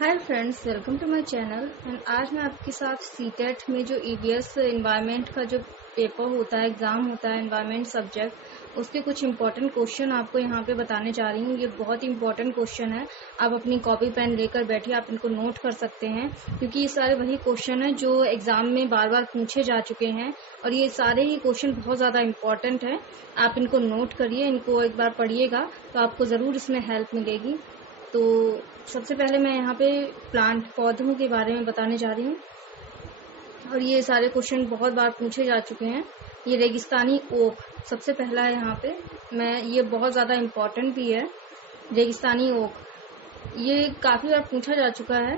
Hi friends, welcome to my channel. And आज मैं आपके साथ सीटेट में जो ईवीएस एनवायरनमेंट का जो पेपर होता है, एग्जाम होता है एनवायरनमेंट सब्जेक्ट, उसके कुछ इंपॉर्टेंट क्वेश्चन आपको यहाँ पे बताने जा रही हूँ। ये बहुत ही इंपॉर्टेंट क्वेश्चन है। आप अपनी कॉपी पेन लेकर बैठिए, आप इनको नोट कर सकते हैं क्योंकि ये सारे वही क्वेश्चन हैं जो एग्जाम में बार बार पूछे जा चुके हैं और ये सारे ही क्वेश्चन बहुत ज़्यादा इंपॉर्टेंट है। आप इनको नोट करिए, इनको एक बार पढ़िएगा तो आपको ज़रूर इसमें हेल्प मिलेगी। तो सबसे पहले मैं यहाँ पे प्लांट पौधों के बारे में बताने जा रही हूँ और ये सारे क्वेश्चन बहुत बार पूछे जा चुके हैं। ये रेगिस्तानी ओक सबसे पहला है यहाँ पे। ये बहुत ज़्यादा इम्पोर्टेंट भी है। रेगिस्तानी ओक ये काफ़ी बार पूछा जा चुका है।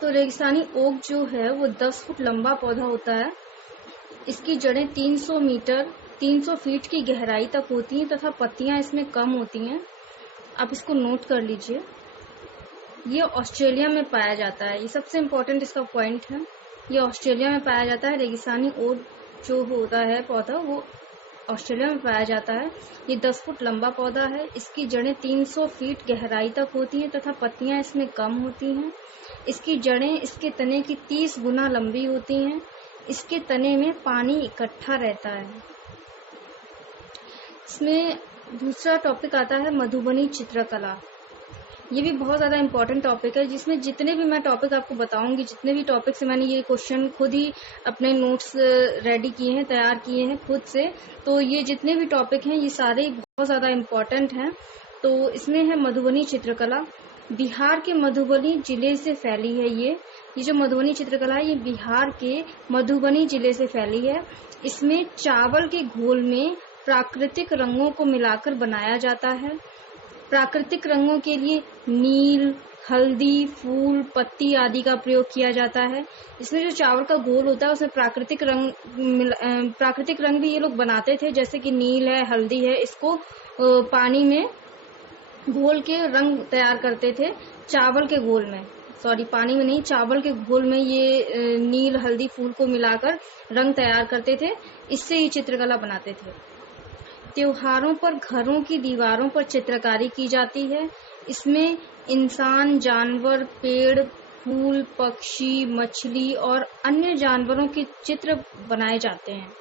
तो रेगिस्तानी ओक जो है वो 10 फुट लंबा पौधा होता है। इसकी जड़ें 300 फीट की गहराई तक होती हैं तथा पत्तियां इसमें कम होती हैं। आप इसको नोट कर लीजिए। ये ऑस्ट्रेलिया में पाया जाता है। ये सबसे इम्पोर्टेंट इसका पॉइंट है। ये ऑस्ट्रेलिया में पाया जाता है। रेगिस्तानी ओक जो होता है पौधा वो ऑस्ट्रेलिया में पाया जाता है। ये 10 फुट लंबा पौधा है। इसकी जड़ें 300 फीट गहराई तक होती हैं तथा पत्तियां इसमें कम होती हैं। इसकी जड़ें इसके तने की 30 गुना लंबी होती हैं। इसके तने में पानी इकट्ठा रहता है। इसमें दूसरा टॉपिक आता है मधुबनी चित्रकला। ये भी बहुत ज़्यादा इम्पोर्टेंट टॉपिक है, जिसमें जितने भी मैं टॉपिक आपको बताऊंगी, जितने भी टॉपिक से मैंने ये क्वेश्चन खुद ही अपने नोट्स रेडी किए हैं, तैयार किए हैं खुद से। तो ये जितने भी टॉपिक हैं ये सारे बहुत ज़्यादा इम्पोर्टेंट हैं। तो इसमें है मधुबनी चित्रकला। बिहार के मधुबनी जिले से फैली है। ये जो मधुबनी चित्रकला है ये बिहार के मधुबनी जिले से फैली है। इसमें चावल के घोल में प्राकृतिक रंगों को मिलाकर बनाया जाता है। प्राकृतिक रंगों के लिए नील, हल्दी, फूल, पत्ती आदि का प्रयोग किया जाता है। इसमें जो चावल का घोल होता है उसमें प्राकृतिक रंग भी ये लोग बनाते थे, जैसे कि नील है, हल्दी है। इसको पानी में घोल के रंग तैयार करते थे। चावल के घोल में, पानी में नहीं, चावल के घोल में ये नील, हल्दी, फूल को मिलाकर रंग तैयार करते थे। इससे ही चित्रकला बनाते थे। त्योहारों पर घरों की दीवारों पर चित्रकारी की जाती है। इसमें इंसान, जानवर, पेड़, फूल, पक्षी, मछली और अन्य जानवरों के चित्र बनाए जाते हैं।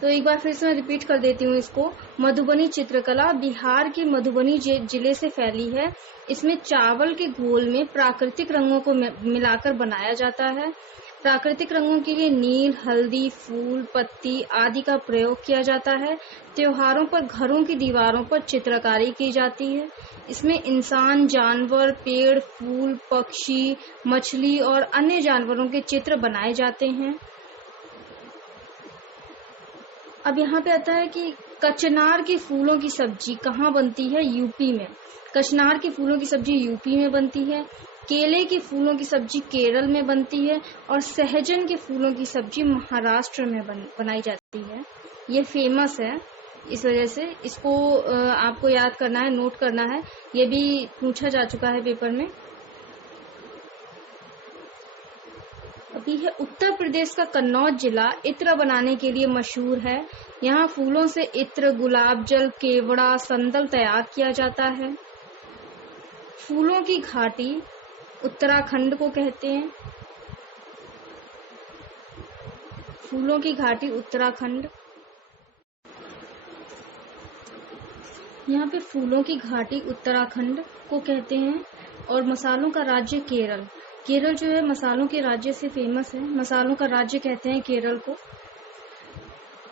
तो एक बार फिर से मैं रिपीट कर देती हूँ इसको। मधुबनी चित्रकला बिहार के मधुबनी जिले से फैली है। इसमें चावल के घोल में प्राकृतिक रंगों को मिलाकर बनाया जाता है। प्राकृतिक रंगों के लिए नील, हल्दी, फूल, पत्ती आदि का प्रयोग किया जाता है। त्योहारों पर घरों की दीवारों पर चित्रकारी की जाती है। इसमें इंसान, जानवर, पेड़, फूल, पक्षी, मछली और अन्य जानवरों के चित्र बनाए जाते हैं। अब यहाँ पे आता है कि कचनार के फूलों की सब्जी कहाँ बनती है? यूपी में। कचनार के फूलों की सब्जी यूपी में बनती है। केले के फूलों की सब्जी केरल में बनती है और सहजन के फूलों की सब्जी महाराष्ट्र में बनाई जाती है। ये फेमस है, इस वजह से इसको आपको याद करना है, नोट करना है। ये भी पूछा जा चुका है पेपर में। अभी है उत्तर प्रदेश का कन्नौज जिला इत्र बनाने के लिए मशहूर है। यहाँ फूलों से इत्र, गुलाब जल, केवड़ा, संदल तैयार किया जाता है। फूलों की घाटी उत्तराखंड को कहते हैं। फूलों की घाटी उत्तराखंड। यहाँ पे फूलों की घाटी उत्तराखंड को कहते हैं। और मसालों का राज्य केरल। केरल जो है मसालों के राज्य से फेमस है। मसालों का राज्य कहते हैं केरल को।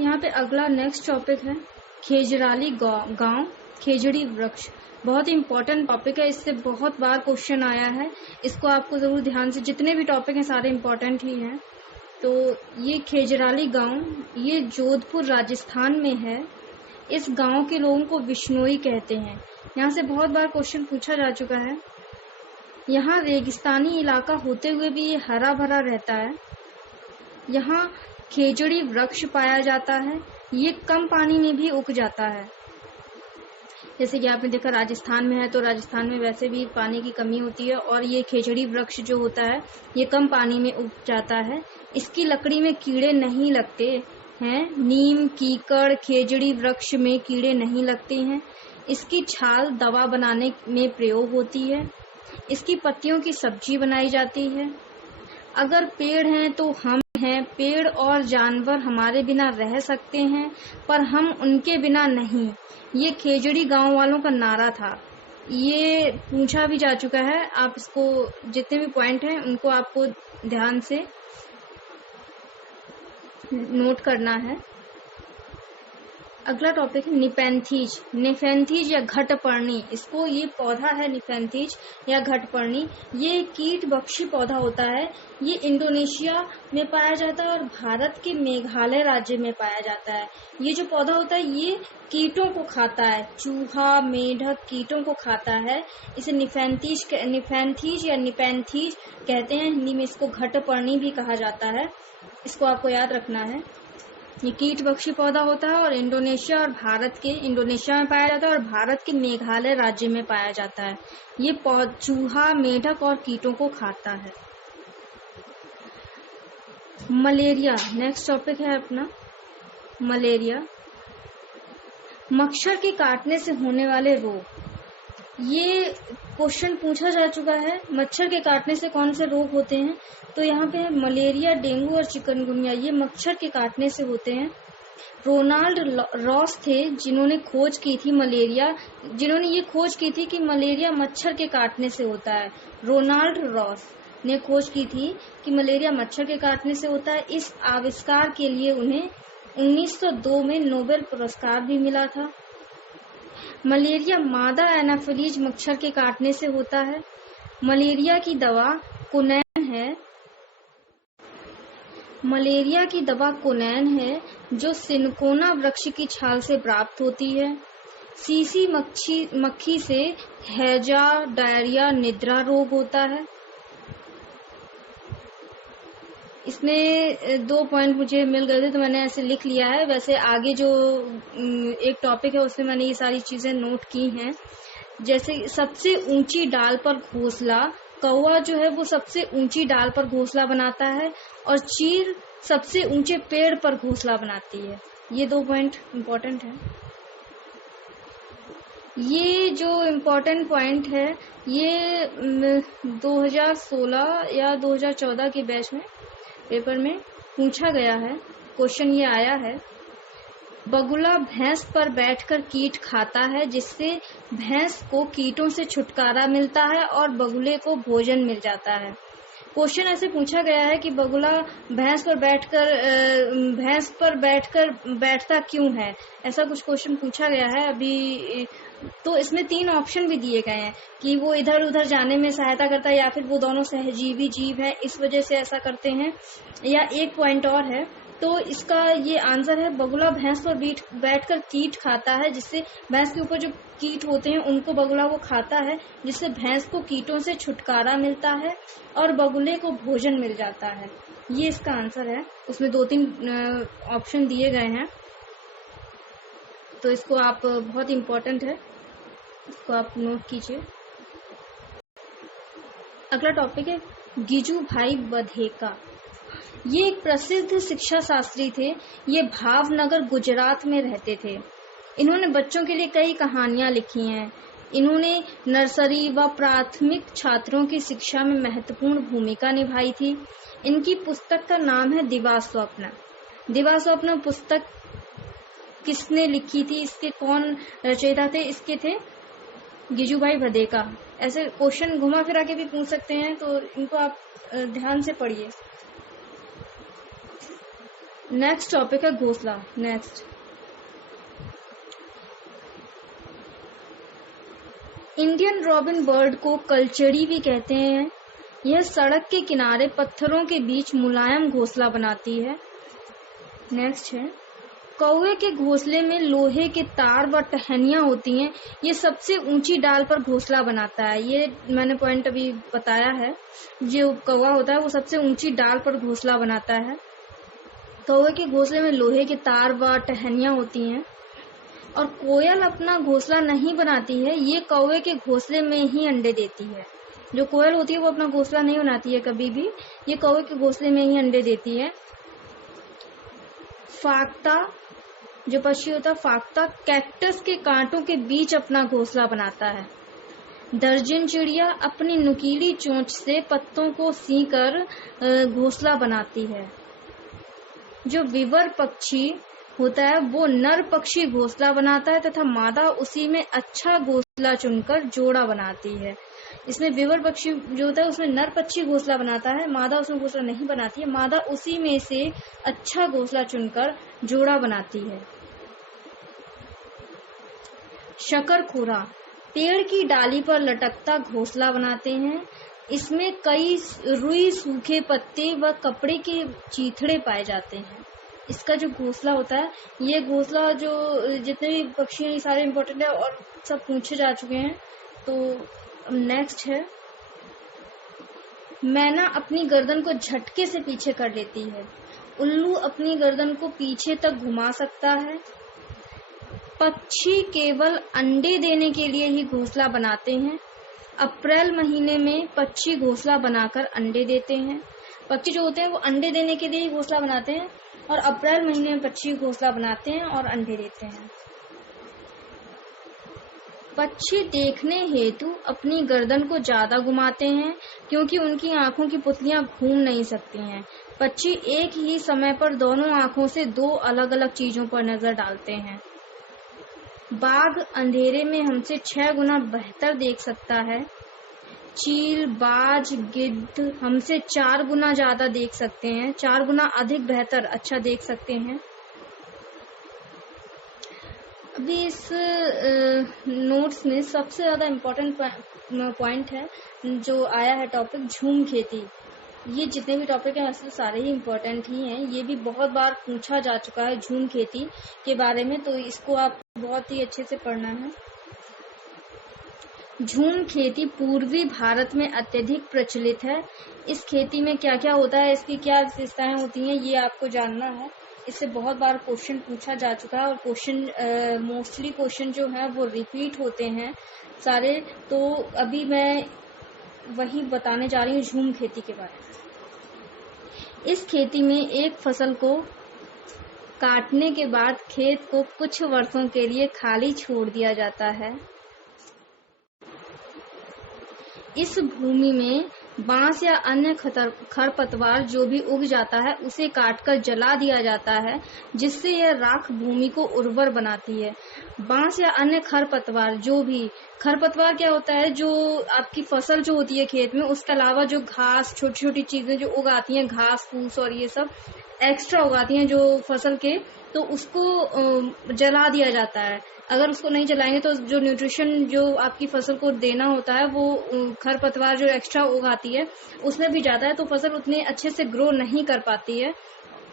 यहाँ पे अगला नेक्स्ट टॉपिक है खेजराली गांव, खेजड़ी वृक्ष। बहुत ही इम्पोर्टेंट टॉपिक है। इससे बहुत बार क्वेश्चन आया है। इसको आपको जरूर ध्यान से, जितने भी टॉपिक हैं सारे इम्पोर्टेंट ही हैं। तो ये खेजराली गांव, ये जोधपुर राजस्थान में है। इस गांव के लोगों को बिश्नोई कहते हैं। यहाँ से बहुत बार क्वेश्चन पूछा जा चुका है। यहाँ रेगिस्तानी इलाका होते हुए भी ये हरा भरा रहता है। यहाँ खेजड़ी वृक्ष पाया जाता है। ये कम पानी में भी उग जाता है। जैसे कि आपने देखा राजस्थान में है, तो राजस्थान में वैसे भी पानी की कमी होती है और ये खेजड़ी वृक्ष जो होता है ये कम पानी में उग जाता है। इसकी लकड़ी में कीड़े नहीं लगते हैं। नीम, कीकड़, खेजड़ी वृक्ष में कीड़े नहीं लगते हैं। इसकी छाल दवा बनाने में प्रयोग होती है। इसकी पत्तियों की सब्जी बनाई जाती है। अगर पेड़ हैं तो हम हैं। पेड़ और जानवर हमारे बिना रह सकते हैं, पर हम उनके बिना नहीं। ये खेजड़ी गांव वालों का नारा था। ये पूछा भी जा चुका है। आप इसको जितने भी पॉइंट हैं उनको आपको ध्यान से नोट करना है। अगला टॉपिक है निपेंथीज। निपेंथीज या घटपर्णी, इसको ये पौधा है निपेंथीज या घटपर्णी। ये कीट बख्शी पौधा होता है। ये इंडोनेशिया में पाया जाता है और भारत के मेघालय राज्य में पाया जाता है। ये जो पौधा होता है ये कीटों को खाता है। चूहा, मेढक कीटों को खाता है। इसे निपेंथीज या निपेंथीज कहते हैं। हिंदी में इसको घटपर्णी भी कहा जाता है। इसको आपको याद रखना है। ये कीट बख्शी पौधा होता है और इंडोनेशिया में पाया जाता है और भारत के मेघालय राज्य में पाया जाता है। ये चूहा, मेढक और कीटों को खाता है। मलेरिया नेक्स्ट टॉपिक है अपना। मलेरिया मच्छर के काटने से होने वाले रोग। ये क्वेश्चन पूछा जा चुका है। मच्छर के काटने से कौन से रोग होते हैं? तो यहाँ पे मलेरिया, डेंगू और चिकनगुनिया, ये मच्छर के काटने से होते हैं। रोनाल्ड रॉस थे जिन्होंने ये खोज की थी कि मलेरिया मच्छर के काटने से होता है। रोनाल्ड रॉस ने खोज की थी कि मलेरिया मच्छर के काटने से होता है। इस आविष्कार के लिए उन्हें 1902 में नोबेल पुरस्कार भी मिला था। मलेरिया मादा एनाफिलीज मच्छर के काटने से होता है। मलेरिया की दवा कोनैन है जो सिनकोना वृक्ष की छाल से प्राप्त होती है। सीसी मक्खी से हैजा, डायरिया, निद्रा रोग होता है। इसमें 2 पॉइंट मुझे मिल गए थे तो मैंने ऐसे लिख लिया है। वैसे आगे जो एक टॉपिक है उसमें मैंने ये सारी चीजें नोट की हैं। जैसे सबसे ऊंची डाल पर घोंसला, कौवा जो है वो सबसे ऊंची डाल पर घोंसला बनाता है और चील सबसे ऊंचे पेड़ पर घोंसला बनाती है। ये 2 पॉइंट इम्पोर्टेंट है। ये जो इम्पोर्टेंट पॉइंट है ये 2016 या 2014 के बैच में पेपर में पूछा गया है। क्वेश्चन ये आया है। बगुला भैंस पर बैठकर कीट खाता है जिससे भैंस को कीटों से छुटकारा मिलता है और बगुले को भोजन मिल जाता है। क्वेश्चन ऐसे पूछा गया है कि बगुला भैंस पर बैठता क्यों है, ऐसा कुछ क्वेश्चन पूछा गया है अभी। तो इसमें 3 ऑप्शन भी दिए गए हैं कि वो इधर उधर जाने में सहायता करता है या फिर वो दोनों सहजीवी जीव है इस वजह से ऐसा करते हैं, या एक पॉइंट और है। तो इसका ये आंसर है बगुला भैंस पर बैठकर कीट खाता है जिससे भैंस के ऊपर जो कीट होते हैं उनको बगुला को खाता है जिससे भैंस को कीटों से छुटकारा मिलता है और बगुले को भोजन मिल जाता है। ये इसका आंसर है। उसमें 2-3 ऑप्शन दिए गए हैं तो इसको आप बहुत इम्पोर्टेंट है, इसको आप नोट कीजिए। अगला टॉपिक है गिजू भाई बधेका। ये एक प्रसिद्ध शिक्षा शास्त्री थे। ये भावनगर गुजरात में रहते थे। इन्होंने बच्चों के लिए कई कहानियां लिखी हैं। इन्होंने नर्सरी व प्राथमिक छात्रों की शिक्षा में महत्वपूर्ण भूमिका निभाई थी। इनकी पुस्तक का नाम है दिवास्वप्न। दिवास्वप्न पुस्तक किसने लिखी थी, इसके कौन रचयिता थे? इसके थे गिजूभाई बधेका। ऐसे क्वेश्चन घुमा फिरा के भी पूछ सकते हैं तो इनको आप ध्यान से पढ़िए। नेक्स्ट टॉपिक है घोंसला। इंडियन रॉबिन बर्ड को कलचड़ी भी कहते हैं। यह सड़क के किनारे पत्थरों के बीच मुलायम घोंसला बनाती है। नेक्स्ट है कौवे के घोंसले में लोहे के तार व टहनियां होती हैं। ये सबसे ऊंची डाल पर घोंसला बनाता है। ये मैंने पॉइंट अभी बताया है। जो कौवा होता है वो सबसे ऊंची डाल पर घोंसला बनाता है। कौवे के घोंसले में लोहे के तार व टहनियां होती हैं। और कोयल अपना घोंसला नहीं बनाती है, ये कौवे के घोंसले में ही अंडे देती है। जो कोयल होती है वो अपना घोंसला नहीं बनाती है कभी भी, ये कौवे के घोंसले में ही अंडे देती है। फाक्ता जो पक्षी होता है फाख्ता कैक्टस के कांटों के बीच अपना घोंसला बनाता है। दर्जन चिड़िया अपनी नुकीली चोंच से पत्तों को सींकर घोंसला बनाती है। जो विवर पक्षी होता है वो नर पक्षी घोंसला बनाता है तथा मादा उसी में अच्छा घोंसला चुनकर जोड़ा बनाती है। इसमें विवर पक्षी जो होता है उसमें नर पक्षी घोंसला बनाता है, मादा उसमें घोंसला नहीं बनाती है, मादा उसी में से अच्छा घोंसला चुनकर जोड़ा बनाती है। शकरखुरा पेड़ की डाली पर लटकता घोंसला बनाते हैं। इसमें कई रुई, सूखे पत्ते व कपड़े के चीथड़े पाए जाते हैं। इसका जो घोंसला होता है, ये घोंसला जो जितने भी पक्षी हैं ये सारे इम्पोर्टेंट है और सब पूछे जा चुके हैं। तो नेक्स्ट है, मैना अपनी गर्दन को झटके से पीछे कर लेती है। उल्लू अपनी गर्दन को पीछे तक घुमा सकता है। पक्षी केवल अंडे देने के लिए ही घोंसला बनाते हैं। अप्रैल महीने में पक्षी घोंसला बनाकर अंडे देते हैं। पक्षी जो होते हैं वो अंडे देने के लिए ही घोंसला बनाते हैं और अप्रैल महीने में पक्षी घोंसला बनाते हैं और अंडे देते हैं। पक्षी देखने हेतु अपनी गर्दन को ज्यादा घुमाते हैं क्योंकि उनकी आंखों की पुतलियां घूम नहीं सकती हैं। पक्षी एक ही समय पर दोनों आंखों से दो अलग अलग चीजों पर नजर डालते हैं। बाघ अंधेरे में हमसे 6 गुना बेहतर देख सकता है। चील, बाज, गिद्ध हमसे 4 गुना ज्यादा देख सकते हैं, 4 गुना अधिक बेहतर अच्छा देख सकते हैं। अभी इस नोट्स में सबसे ज्यादा इम्पोर्टेंट पॉइंट है जो आया है टॉपिक झूम खेती। ये जितने भी टॉपिक हैं वैसे सारे ही इम्पोर्टेंट ही हैं। ये भी बहुत बार पूछा जा चुका है झूम खेती के बारे में, तो इसको आप बहुत ही अच्छे से पढ़ना है। झूम खेती पूर्वी भारत में अत्यधिक प्रचलित है। इस खेती में क्या क्या होता है, इसकी क्या विशेषताएं होती हैं, ये आपको जानना है। इससे बहुत बार क्वेश्चन पूछा जा चुका है और क्वेश्चन मोस्टली क्वेश्चन जो है वो रिपीट होते हैं सारे। तो अभी मैं वही बताने जा रही हूँ झूम खेती के बारे में। इस खेती में एक फसल को काटने के बाद खेत को कुछ वर्षों के लिए खाली छोड़ दिया जाता है। इस भूमि में बांस या अन्य खरपतवार जो भी उग जाता है उसे काटकर जला दिया जाता है, जिससे यह राख भूमि को उर्वर बनाती है। बांस या अन्य खरपतवार क्या होता है, जो आपकी फसल जो होती है खेत में, उसके अलावा जो घास, छोटी छोटी चीजें जो उगाती हैं, घास फूस और ये सब एक्स्ट्रा उगाती हैं जो फसल के, तो उसको जला दिया जाता है। अगर उसको नहीं जलाएंगे तो जो न्यूट्रिशन जो आपकी फसल को देना होता है वो खरपतवार जो एक्स्ट्रा उगाती है उसमें भी जाता है, तो फसल उतने अच्छे से ग्रो नहीं कर पाती है।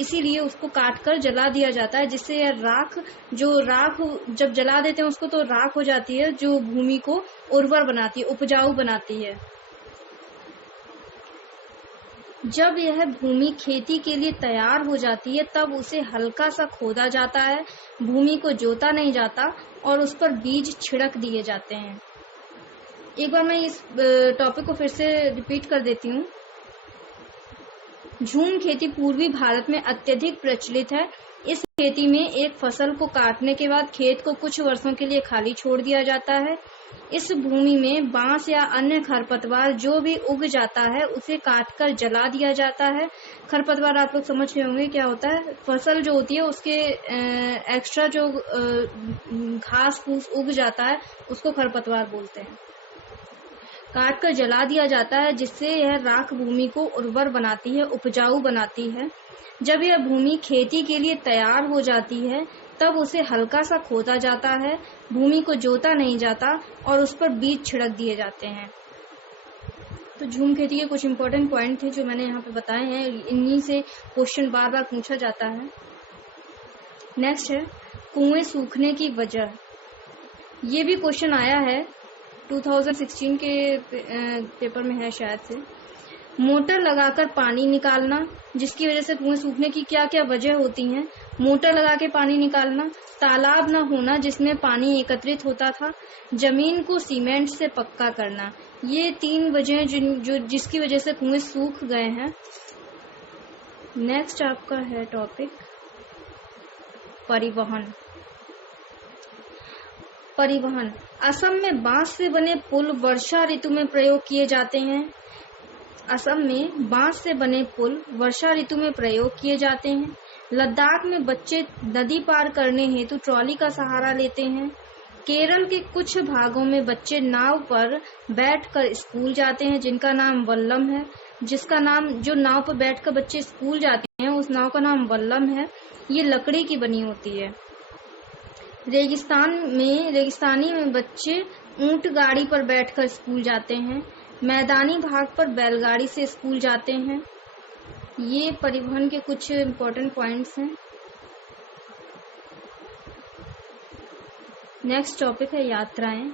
इसीलिए उसको काट कर जला दिया जाता है, जिससे राख जब जला देते हैं उसको तो राख हो जाती है जो भूमि को उर्वर बनाती है, उपजाऊ बनाती है। जब यह भूमि खेती के लिए तैयार हो जाती है तब उसे हल्का सा खोदा जाता है, भूमि को जोता नहीं जाता और उस पर बीज छिड़क दिए जाते हैं। एक बार मैं इस टॉपिक को फिर से रिपीट कर देती हूँ। झूम खेती पूर्वी भारत में अत्यधिक प्रचलित है। इस खेती में एक फसल को काटने के बाद खेत को कुछ वर्षों के लिए खाली छोड़ दिया जाता है। इस भूमि में बांस या अन्य खरपतवार जो भी उग जाता है उसे काटकर जला दिया जाता है। खरपतवार आप लोग समझ रहे होंगे क्या होता है। फसल जो होती है उसके एक्स्ट्रा जो घास फूस उग जाता है उसको खरपतवार बोलते हैं। काट कर जला दिया जाता है, जिससे यह राख भूमि को उर्वर बनाती है, उपजाऊ बनाती है। जब यह भूमि खेती के लिए तैयार हो जाती है तब उसे हल्का सा खोदा जाता है, भूमि को जोता नहीं जाता और उस पर बीज छिड़क दिए जाते हैं। तो झूम खेती के कुछ इम्पोर्टेंट पॉइंट थे जो मैंने यहाँ पे बताए हैं। इन्हीं से क्वेश्चन बार बार पूछा जाता है। नेक्स्ट है कुएं सूखने की वजह। ये भी क्वेश्चन आया है 2016 के पेपर में है शायद से। मोटर लगाकर पानी निकालना, जिसकी वजह से कुएं सूखने की क्या क्या वजह होती हैं। मोटर लगा के पानी निकालना, तालाब न होना जिसमें पानी एकत्रित होता था, जमीन को सीमेंट से पक्का करना। ये 3 वजह जिसकी वजह से कुएं सूख गए हैं। नेक्स्ट आपका है टॉपिक परिवहन। परिवहन। असम में बांस से बने पुल वर्षा ऋतु में प्रयोग किए जाते हैं। असम में बांस से बने पुल वर्षा ऋतु में प्रयोग किए जाते हैं। लद्दाख में बच्चे नदी पार करने हेतु ट्रॉली का सहारा लेते हैं। केरल के कुछ भागों में बच्चे नाव पर बैठकर स्कूल जाते हैं, जिनका नाम वल्लम है। जो नाव पर बैठकर बच्चे स्कूल जाते हैं, उस नाव का नाम वल्लम है। ये लकड़ी की बनी होती है। रेगिस्तानी में बच्चे ऊंट गाड़ी पर बैठकर स्कूल जाते हैं। मैदानी भाग पर बैलगाड़ी से स्कूल जाते हैं। ये परिवहन के कुछ इम्पोर्टेंट पॉइंट्स हैं। नेक्स्ट टॉपिक है यात्राएं।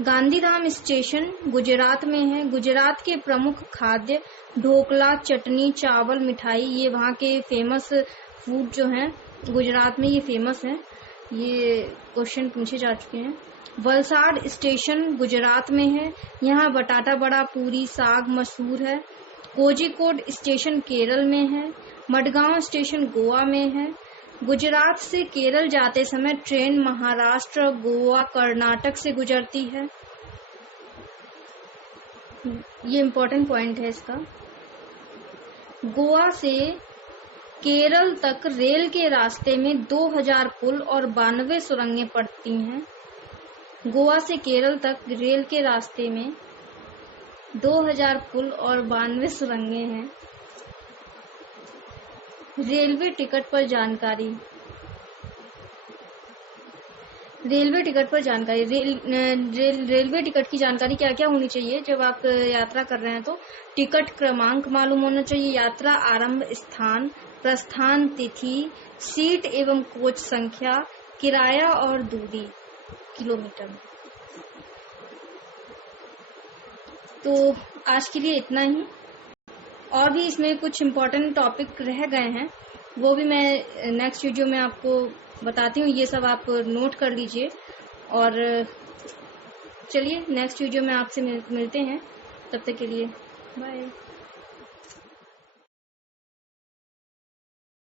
गांधीधाम स्टेशन गुजरात में है। गुजरात के प्रमुख खाद्य ढोकला, चटनी, चावल, मिठाई, ये वहाँ के फेमस फूड जो हैं गुजरात में, ये फेमस है। ये क्वेश्चन पूछे जा चुके हैं। वलसाड स्टेशन गुजरात में है। यहाँ बटाटा बड़ा, पूरी, साग मशहूर है। कोझिकोड स्टेशन केरल में है। मडगांव स्टेशन गोवा में है। गुजरात से केरल जाते समय ट्रेन महाराष्ट्र, गोवा, कर्नाटक से गुजरती है। ये इम्पोर्टेंट पॉइंट है इसका। गोवा से केरल तक रेल के रास्ते में 2000 पुल और 92 सुरंगें पड़ती हैं। गोवा से केरल तक रेल के रास्ते में 2000 पुल और 92 सुरंगें हैं। रेलवे टिकट पर जानकारी। रेलवे टिकट पर जानकारी। रेलवे टिकट की जानकारी क्या क्या होनी चाहिए जब आप यात्रा कर रहे हैं? तो टिकट क्रमांक मालूम होना चाहिए, यात्रा आरंभ स्थान, प्रस्थान तिथि, सीट एवं कोच संख्या, किराया और दूरी किलोमीटर। तो आज के लिए इतना ही। और भी इसमें कुछ इम्पोर्टेंट टॉपिक रह गए हैं, वो भी मैं नेक्स्ट वीडियो में आपको बताती हूँ। ये सब आप नोट कर लीजिए। और चलिए नेक्स्ट वीडियो में आपसे मिलते हैं। तब तक के लिए बाय।